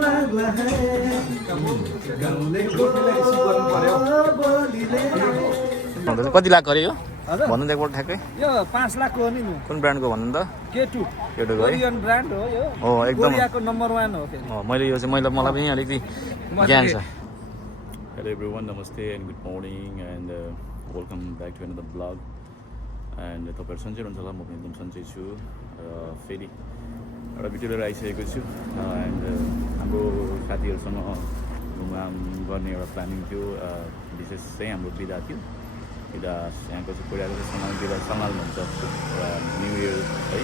लाग्ला है गाउँलेको बोलीले कति लाख गरे यो भन्नु त एकपल्ट ठ्याक्कै यो 5 लाख हो नि कुन ब्रान्डको भन्नु त K2 केटो है कोरियन ब्रान्ड हो यो हो एकदम कोरियाको नम्बर 1 हो फेरि मैले यो चाहिँ मलाई पनि अलिकति ज्ञान छ हेलो एभ्रिवान नमस्ते and good morning and welcome back to another blog and तपाईँहरू सन्चै हुनुहुन्छ होला म पनि एकदम सन्चै छु र फेरि एउटा भिडियो लिएर आइसकेको छु एन्ड हाम्रो साथीहरूसँग घुमघाम गर्ने एउटा प्लानिङ थियो विशेष चाहिँ हाम्रो बिदा थियो बिदा यहाँको चाहिँ कोरियाको चाहिँ सङ्गाल भन्छ एउटा न्यु इयर है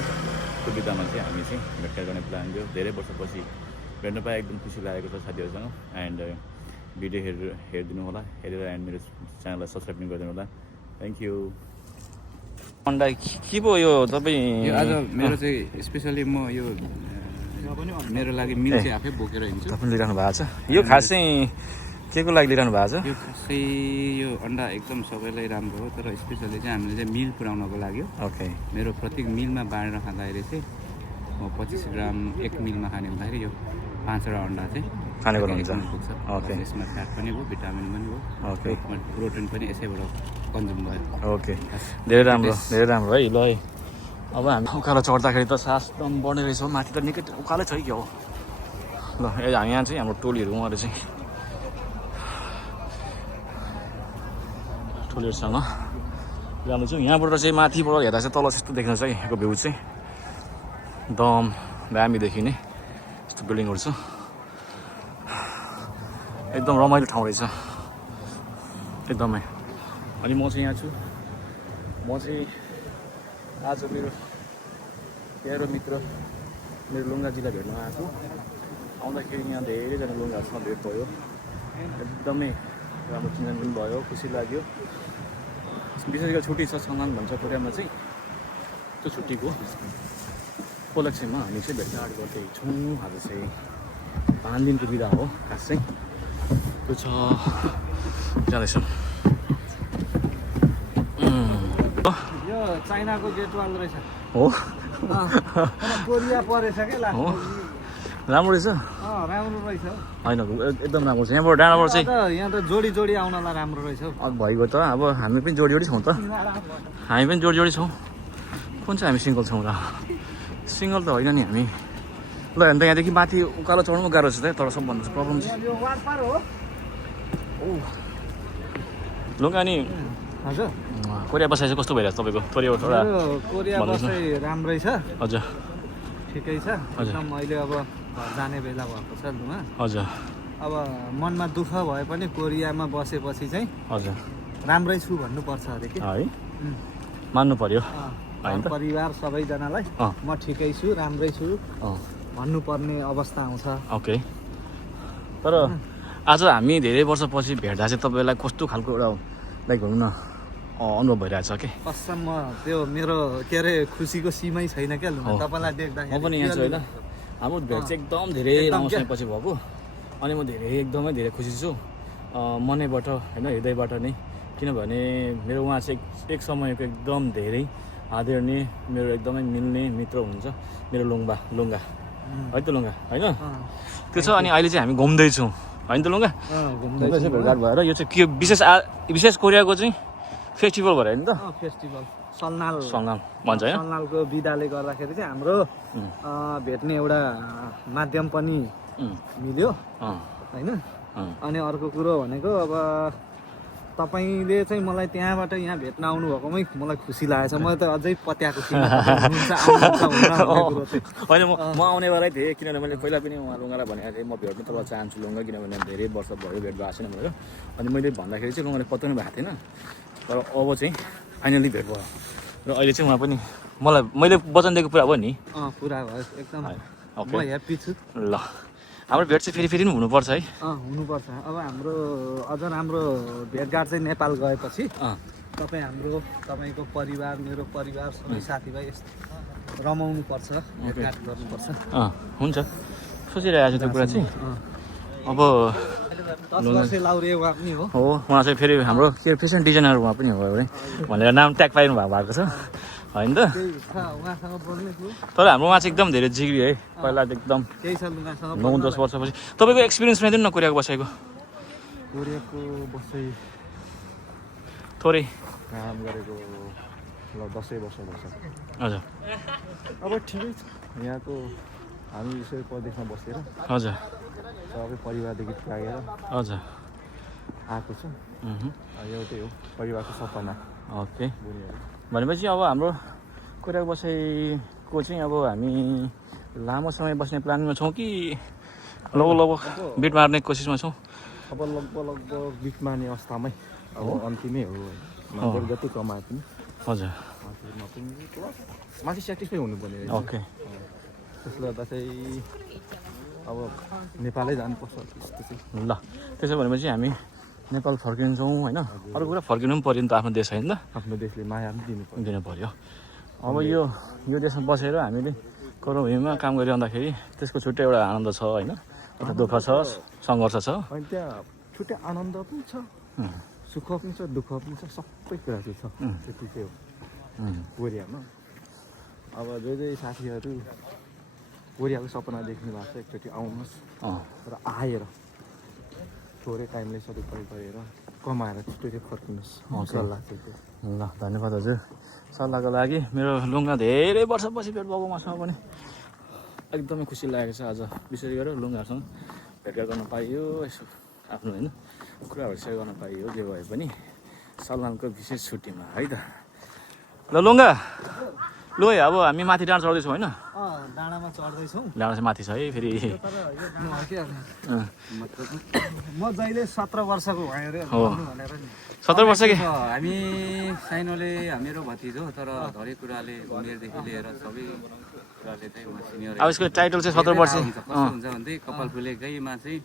त्यो बिदामा चाहिँ हामी चाहिँ भेटघाट गर्ने प्लान थियो धेरै वर्षपछि भेट्न पाए एकदम खुसी लागेको छ साथीहरूसँग एन्ड भिडियो हेरिदिनु होला हेरेर एन्ड मेरो च्यानललाई सब्सक्राइब पनि गरिदिनु होला थ्याङ्क यू अन्डा के पो यो तपाईँ आज मेरो चाहिँ स्पेसली म यो मेरो लागि मिल चाहिँ आफै बोकेर हिँड्छु तपाईँ लिइरहनु भएको छ यो खास चाहिँ के को लागि लिइरहनु भएको छ यो खासै यो अन्डा एकदम सबैलाई राम्रो हो तर स्पेसली चाहिँ हामीले चाहिँ मिल पुर्याउनको लागि हो ओके मेरो प्रत्येक मिलमा बाँडेर खाँदाखेरि चाहिँ म 25 ग्राम एक मिलमा खाने हुँदाखेरि यो 5वटा अन्डा चाहिँ खाने गर्नुहुन्छ पुग्छ ओके यसमा फ्याट पनि भयो भिटामिन पनि भयो ओके प्रोटिन पनि यसैबाट कन्ज्युम भयो ओके धेरै राम्रो है ल है अब हामी उकालो चढ्दाखेरि त सास एकदम बढ्ने रहेछ माथि त निकै उकालै छ कि हो ल यहाँ चाहिँ हाम्रो टोलीहरू उहाँहरू चाहिँ टोलीहरूसँग जाँदैछौँ यहाँबाट चाहिँ माथिबाट हेर्दा चाहिँ तल यस्तो देख्न चाहिँ यहाँको भ्यू चाहिँ एकदम दामी देखिने यस्तो बिल्डिङहरू छ एकदम रमाइलो ठाउँ रहेछ एकदमै अनि म चाहिँ यहाँ छु म चाहिँ आज मेरो प्यारो मित्र मेरो लुङ्गाजीलाई भेट्न आएको आउँदाखेरि यहाँ धेरैजना लुङ्गाहरूसँग भेट भयो एकदमै राम्रो चिनान पनि भयो खुसी लाग्यो विशेष गरी छुट्टी छ सङ्गान भन्छ कोरियामा चाहिँ त्यो छुट्टीको उपलक्ष्यमा हामी चाहिँ भेटघाट गर्दैछौँ आज चाहिँ 5 दिनको बिदा हो खास चाहिँ त्यो छ जाँदैछौँ यो चाइनाको गेट वाल रहेछ हो कोरिया परेछ के लास्ट हो राम्रो रहेछ राम्रो रहेछ होइन एकदम राम्रो छ यहाँबाट डाँडाबाट चाहिँ यहाँ त जोडी जोडी आउनलाई राम्रो रहेछ भइगयो त अब हामी पनि जोडी जोडी छौँ त हामी पनि जोडी जोडी छौँ कुन चाहिँ हामी सिङ्गल छौँ र सिङ्गल त होइन नि हामी ल अन्त यहाँदेखि माथि उकालो चढ्नु गाह्रो छ त तर सबभन्दा प्रब्लम चाहिँ लुगा नि हजुर कोरिया बसाइ चाहिँ कस्तो भइरहेको छ तपाईँको थोरै कोरिया बसाइ राम्रै छ हजुर ठिकै छ एकदम अहिले अब घर जाने बेला भएको छ लुगा हजुर अब मनमा दुःख भए पनि कोरियामा बसेपछि चाहिँ हजुर राम्रै छु भन्नुपर्छ अरे कि है मान्नु पर्यो परिवार सबैजनालाई म ठिकै छु राम्रै छु भन्नुपर्ने अवस्था आउँछ ओके तर आज हामी धेरै वर्षपछि भेट्दा चाहिँ तपाईँलाई कस्तो खालको एउटा लाइक भनौँ न अनुभव भइरहेछ कि कसम त्यो मेरो के अरे खुसीको सीमै छैन क्या लु तपाईँलाई देख्दा म पनि यहाँ छु होइन हाम्रो भेट चाहिँ एकदम धेरै लामो समयपछि भएको अनि म एकदमै धेरै खुसी छु मनैबाट होइन हृदयबाट नै किनभने मेरो उहाँ चाहिँ एक समयको एकदम धेरै आदरणीय मेरो एकदमै मिल्ने मित्र हुनुहुन्छ मेरो लुङ्गा है त लुङ्गा होइन त्यो छ अनि अहिले चाहिँ हामी घुम्दैछौँ होइन त लुङ्गा भेटघाट भएर यो चाहिँ के विशेष कोरियाको चाहिँ फेस्टिभल भएर होइन त फेस्टिभल सल्नाल भन्छ होइन सल्नालको बिदाले गर्दाखेरि चाहिँ हाम्रो भेट्ने एउटा माध्यम पनि मिल्यो होइन अनि अर्को कुरो भनेको अब तपाईँले चाहिँ मलाई त्यहाँबाट यहाँ भेट्न आउनुभएकोमै मलाई खुसी लागेछ मलाई त अझै पत्याएको होइन म आउनेवालै थिएँ किनभने मैले पहिला पनि उहाँ लुङ्गालाई भनेको थिएँ म भेट्नु त चाहन्छु लुङ्गा किनभने धेरै वर्ष भयो भेट भएको छैन भनेर अनि मैले भन्दाखेरि चाहिँ लुङ्गाले पत्याउनु भएको थिएन तर अब चाहिँ फाइनली भेट भयो र अहिले चाहिँ उहाँ पनि मैले वचन दिएको पुरा भयो नि पुरा भयो एकदम म ह्याप्पी छु ल हाम्रो भेट चाहिँ फेरि पनि हुनुपर्छ है हुनुपर्छ अब हाम्रो अझ राम्रो भेटघाट चाहिँ नेपाल गएपछि तपाईँको परिवार मेरो परिवार सबै साथीभाइ रमाउनु पर्छ भेटघाट गर्नुपर्छ हुन्छ सोचिरहेको छु त्यो कुरा चाहिँ अब 10 वर्ष लाउरे उहाँ पनि हो उहाँ चाहिँ फेरि हाम्रो के फेसन डिजाइनर उहाँ पनि हो है भनेर नाम ट्याग पाइनु भएको छ होइन त त्यही उहाँसँग बोल्ने थियो तर हाम्रो उहाँ चाहिँ एकदम धेरै जिग्री है पहिला त एकदम केही साल उहाँसँग 9-10 वर्षपछि तपाईँको एक्सपिरियन्स बनाइदिनु न कोरियाको बसाइको कोरियाको बसाइ थोरै काम गरेको ल 10 वर्ष भइसक्यो हजुर अब ठिकै छ यहाँको हामी यसरी परदेशमा बसेर हजुर सबै परिवारदेखि त्यागेर हजुर आएको छु एउटै हो परिवारको सपना ओके बुनियाद भनेपछि अब हाम्रो कोरियाको बसाइको चाहिँ अब हामी लामो समय बस्ने प्लानमा छौँ कि लगभग बिट मार्ने कोसिसमा छौँ अब लगभग बिट मार्ने अवस्थामै अब अन्तिमै हो नम्बर जति कमाए पनि हजुर माथि सेटिस्फाई हुनुपर्ने रहेछ ओके त्यसले गर्दा चाहिँ अब नेपालै जानुपर्छ त्यस्तो चाहिँ ल त्यसो भनेपछि हामी नेपाल फर्किन्छौँ होइन अरू कुरा फर्किनु पनि पऱ्यो नि त आफ्नो देश होइन त आफ्नो देशले माया पनि दिनुपर्छ दिनु पऱ्यो अब यो देशमा बसेर हामीले करोडभूमिमा काम गरिरहँदाखेरि त्यसको छुट्टै एउटा आनन्द छ होइन एउटा दुःख छ सङ्घर्ष छ अनि त्यहाँ छुट्टै आनन्द पनि छ सुख पनि छ दुःख पनि छ सबै कुरा चाहिँ छ त्यति चाहिँ हो कोरियामा अब जो साथीहरू कोरियाको सपना देख्नु भएको छ एकचोटि आउनुहोस् र आएर थोरै टाइमले सबै गरेर कमाएर छिटो फर्किनुहोस् सल्लाह चाहिँ त्यो ल धन्यवाद हजुर सल्लाहको लागि मेरो लुङ्गा धेरै वर्षपछि भेट भएको मसँग पनि एकदमै खुसी लागेको छ आज विशेष गरेर लुङ्गाहरूसँग भेटघाट गर्न पाइयो यसो आफ्नो होइन कुराहरू सेयर गर्न पाइयो जे भए पनि सलमानको विशेष छुट्टीमा है त ल लुङ्गा लु है अब हामी माथि डाँडा चढ्दैछौँ होइन डाँडामा चढ्दैछौँ डाँडा चाहिँ माथि छ है फेरि म जहिले 17 वर्षको भएँ अरे हो भनेर नि 17 वर्ष कि हामी साइनोले मेरो भतिजो तर धरै कुराले उमेरदेखि लिएर सबै कुराले चाहिँ म सिनियर अब यसको टाइटल चाहिँ 17 वर्ष कस्तो हुन्छ भन्दै कपाल फुलेकैमा चाहिँ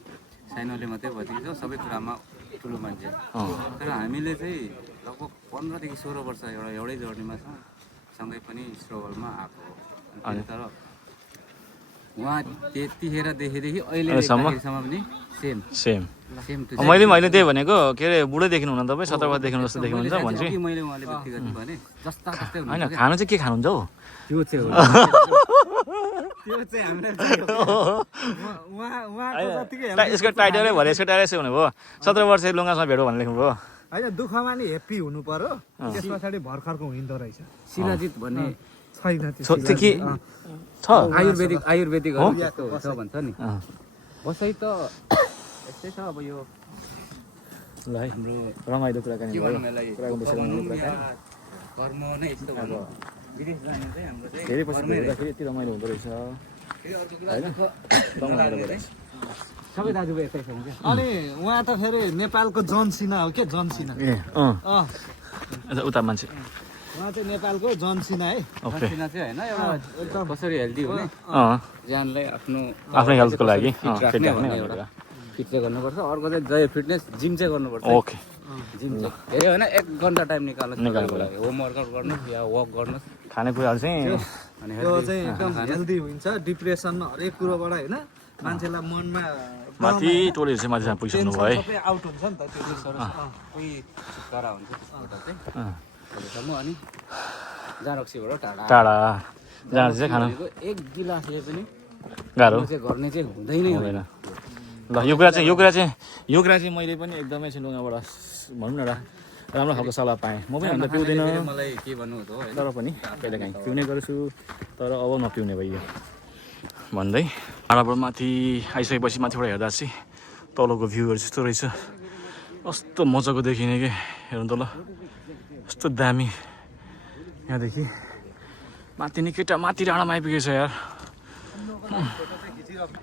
साइनोले मात्रै भतिजो सबै कुरामा ठुलो मान्छे तर हामीले चाहिँ लगभग 15 देखि 16 वर्ष एउटै जर्नीमा छौँ सँगै पनि स्ट्रगलमा आएको हो तर उहाँ त्यतिखेर देखेदेखि अहिलेसम्म पनि सेम मैले त्यही भनेको के अरे बुढै देख्नुहुन्न तपाईँ 17 वर्ष देख्नु जस्तो देख्नुहुन्छ भन्छु मैले उहाँले व्यक्तिगत भने जस्ता जस्तै होइन खानु चाहिँ के खानुहुन्छ हौ त्यो चाहिँ हामीलाई यसको टाइटलै भरे यसको टाइटल यसो हुनुभयो 17 वर्ष लुङ्गासँग भेटौँ भनेर लेख्नुभयो होइन दुःखमा नि हेप्पी हुनु पर्यो त्यस पछाडि भर्खरको हुँदो रहेछ शिलाजित भन्ने छैन त्यो के छ आयुर्वेदिक छ भन्छ नि बसाइ त यस्तै छ अब यो ल है हाम्रो रमाइलो कुराकानी भयो कर्म नै यस्तो भयो विदेश जाने चाहिँ हाम्रो चाहिँ धेरै पछि भेट्दाखेरि यति रमाइलो हुँदो रहेछ सबै दाजुभाइ यस्तै छौँ क्या अनि उहाँ त फेरि नेपालको जन सिना हो के जन सिना ए उता मान्छे उहाँ चाहिँ नेपालको जन सिना है ओके सिना चाहिँ होइन एउटा कसरी हेल्दी हुने ज्यानलाई आफ्नै हेल्थको लागि फिट चाहिँ गर्नुपर्छ अर्को चाहिँ जय फिटनेस जिम चाहिँ गर्नुपर्छ ओके जिम चाहिँ धेरै होइन 1 घन्टा टाइम निकाल्नु लागि होम वर्कआउट गर्नु या वक गर्नु खानेकुराहरू चाहिँ अनि त्यो चाहिँ एकदम हेल्दी हुन्छ डिप्रेसन हरेक कुरोबाट होइन मान्छेलाई मनमा माथि टोलीहरू चाहिँ माथिसम्म पुगिसक्नु भयो है सबै आउट हुन्छ नि त त्यो कोही छुटकारा हुन्छ त्यसबाट चाहिँ अहिलेसम्म अनि जारक्सीबाट टाढा जहाँ चाहिँ खानु 1 गिलास पनि गाह्रो चाहिँ गर्ने चाहिँ हुँदैन हुँदैन ल यो कुरा चाहिँ मैले पनि एकदमै चाहिँ लुगाबाट भनौँ न राम्रो खालको सल्लाह पाएँ म पनि भन्दा पिउँदैन मलाई के भन्नु हो होइन तर पनि कहिलेकाहीँ पिउने गर्छु तर अब नपिउने भइयो भन्दै डाँडाबाट माथि आइसकेपछि माथिबाट हेर्दा चाहिँ तलको भ्यूहरू त्यस्तो रहेछ कस्तो मजाको देखिने के हेर्नु त ल कस्तो दामी यहाँदेखि माथि निकै माथि डाँडामा आइपुगेछ यार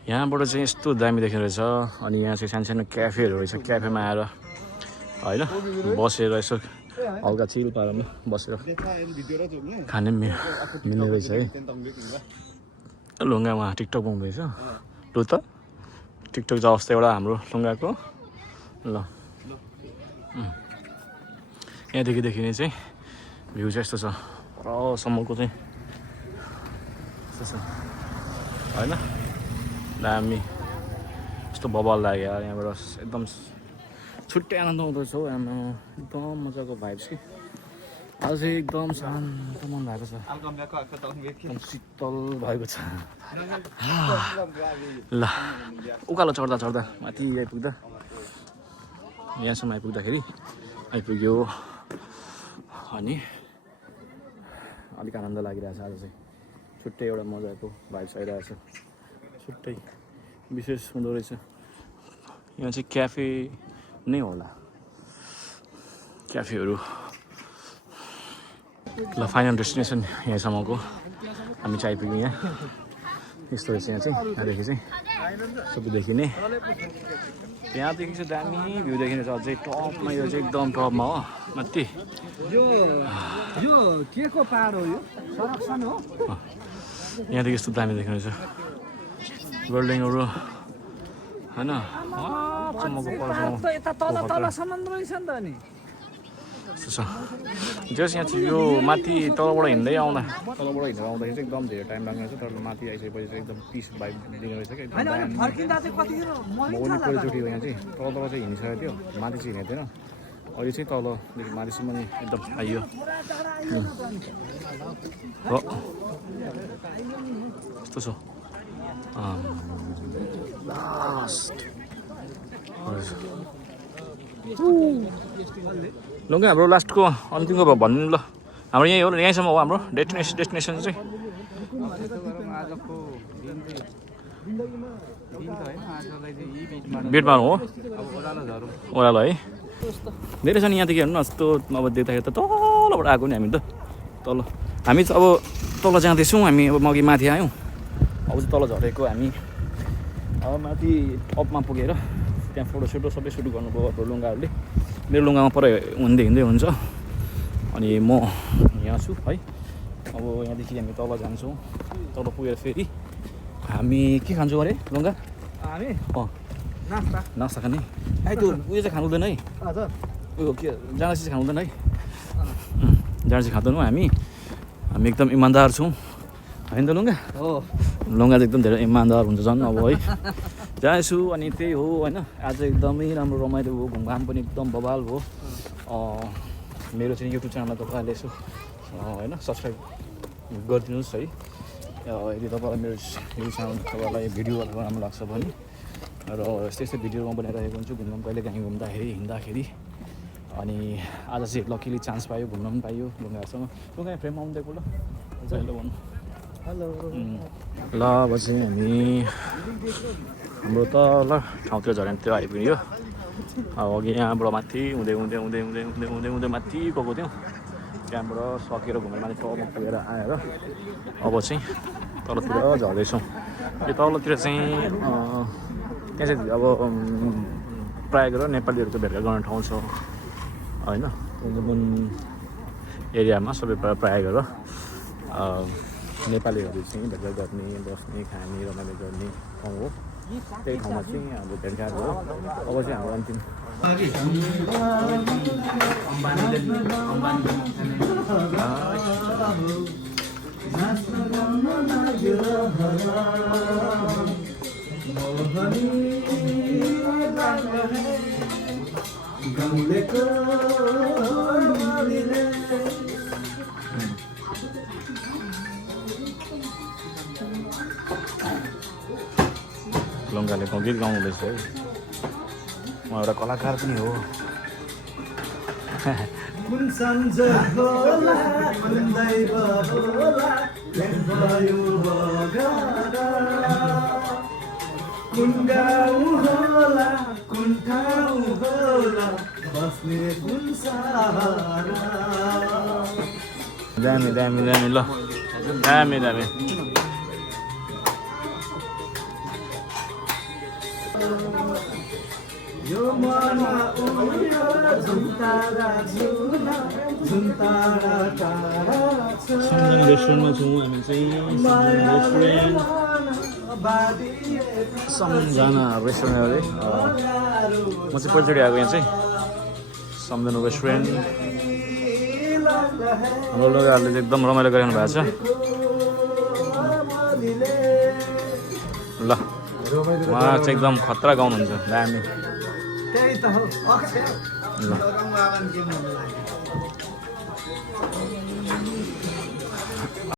यहाँबाट चाहिँ यस्तो दामी देख्ने रहेछ अनि यहाँ चाहिँ सानो सानो क्याफेहरू रहेछ क्याफेमा आएर होइन बसेर यसो हल्का चिल पारामा बसेर खाने मिल्ने रहेछ है लुङ्गामा टिकटक पाउँदैछ लु त टिकटक जाओस् त एउटा हाम्रो लुङ्गाको ल यहाँदेखि देखिने चाहिँ भ्यू चाहिँ यस्तो छ परसम्मको चाहिँ यस्तो छ होइन दामी यस्तो बबाल लाग्यो यार यहाँबाट एकदम छुट्टै आनन्द आउँदो रहेछ हौ आमा एकदम मजाको भाइब्स कि आज चाहिँ एकदम शान्त मन भएको छ एकदम शीतल भएको छ ल उकालो चढ्दा चढ्दा माथि आइपुग्दा यहाँसम्म आइपुग्दाखेरि आइपुग्यो अनि अलिक आनन्द लागिरहेछ आज चाहिँ छुट्टै एउटा मजाको भाइब्स आइरहेछ छुट्टै विशेष हुँदो रहेछ यहाँ चाहिँ क्याफे नै होला क्याफेहरू ल फाइनल डेस्टिनेसन यहाँसम्मको हामी चाहिँ आइपुग्यौँ यहाँ यस्तो रहेछ यहाँ चाहिँ यहाँदेखि चाहिँ सबै देखिने त्यहाँदेखि चाहिँ दामी भ्यू देखिने छ अझै टपमा यो चाहिँ एकदम टपमा हो माथि यो के को पहाड हो यो संरक्षण हो यहाँदेखि यस्तो दामी देखिने छ बिल्डिङहरू होइन यता तल तलसम्म रहेछ नि त नि यस्तो छ जस यहाँ चाहिँ यो माथि तलबाट हिँड्दै आउँदा तलबाट हिँडेर आउँदाखेरि चाहिँ एकदम धेरै टाइम लाग्ने रहेछ तर माथि आइसकेपछि चाहिँ एकदम पिस भाइब दिने रहेछ क्या एकदम फर्किँदा चाहिँ कतिखेर मौनी पहिलोचोटि हो यहाँ चाहिँ तल तल चाहिँ हिँडिसकेको थियो माथि चाहिँ हिँडेको थिएन अहिले चाहिँ तलदेखि माथिसम्म नि एकदम आइयो हो यस्तो छ लुङ्गे हाम्रो लास्टको अन्तिमको भयो भन्नु ल हाम्रो यहीँ हो यहीँसम्म हो हाम्रो डेस्टिनेसन चाहिँ बेडमा हो ओह्रालो है धेरै छ नि यहाँदेखि हेर्नु न यस्तो अब देख्दाखेरि त तलबाट आएको नि हामी त तल हामी त अब तल जाँदैछौँ हामी अब अघि माथि आयौँ अब चाहिँ तल झरेको हामी अब माथि टपमा पुगेर त्यहाँ फोटोसोटो सबै सुट गर्नुभयो हाम्रो लुङ्गाहरूले मेरो लुङ्गामा पर हुँदै हिँड्दै हुन्छ अनि म यहाँ छु है अब यहाँदेखि हामी तल जान्छौँ तल पुगेर फेरि हामी के खान्छौँ अरे लुङ्गा हामी नास्ता नास्ता खाने है त्यो उयो चाहिँ खानु हुँदैन है हजुर उयो के जाँडा चिज खानु हुँदैन है जाँडा चिज खाँदैनौँ हामी एकदम इमान्दार छौँ होइन त लुङ्गा हो लुङ्गा चाहिँ एकदम धेरै इमान्दार हुन्छ झन् अब है जाँदैछु अनि त्यही हो होइन आज एकदमै राम्रो रमाइलो भयो घुमघाम पनि एकदम बवाल भयो मेरो चाहिँ युट्युब च्यानलमा तपाईँहरूले यसो होइन सब्सक्राइब गरिदिनुहोस् है यदि तपाईँलाई मेरो युट्युब च्यानल तपाईँलाई भिडियोहरू राम्रो लाग्छ भने र यस्तै यस्तै भिडियोमा बनाइरहेको हुन्छु घुम्न कहिले काहीँ घुम्दाखेरि हिँड्दाखेरि अनि आज चाहिँ लकिली चान्स पायो घुम्न पनि पायो लुङ्गाहरूसँग लुङ्गा फ्रेममा आउँदै ल हेलो भन्नु ल अब चाहिँ हामी हाम्रो तल ठाउँतिर झऱ्यो त्यो आइपुग्यो अब अघि यहाँबाट माथि हुँदै हुँदै हुँदै हुँदै हुँदै हुँदै हुँदै माथि गएको थियौँ त्यहाँबाट सकेर घुमेर माथि टपमा पुगेर आएर अब चाहिँ तलतिर झर्दैछौँ यो तलतिर चाहिँ त्यहाँ चाहिँ अब प्रायः गरेर नेपालीहरूको भेटघाट गर्ने ठाउँ छ होइन कुन एरियामा सबै प्रायः गरेर नेपालीहरू चाहिँ भेटघाट गर्ने बस्ने खाने रमाइलो गर्ने ठाउँ हो त्यही ठाउँमा चाहिँ हाम्रो भेटघाट हो अब चाहिँ हाम्रो अन्तिम लुङ्गाले गीत गाउनुहुँदैछ है म एउटा कलाकार पनि हो कुन सम्झ होला कुन दैव होला भयो बगारा कुन गाउँ होला कुन ठाउँ होला बस्ने कुन सहारा दामी दामी दामी ल दामी दामी यो मना उयो झुन्तारा झुना झुन्तारा टाढा छ रेस्टुरेन्टमा छौँ हामी चाहिँ सम्झना रेस्टुरेन्ट अरे म चाहिँ पहिलोचोटि आएको यहाँ चाहिँ सम्झना रेस्टुरेन्ट हाम्रो लुगाहरूले चाहिँ एकदम रमाइलो गरिरहनु भएको छ ल उहाँ चाहिँ एकदम खतरा गाउनुहुन्छ दामी त्यही त हो ल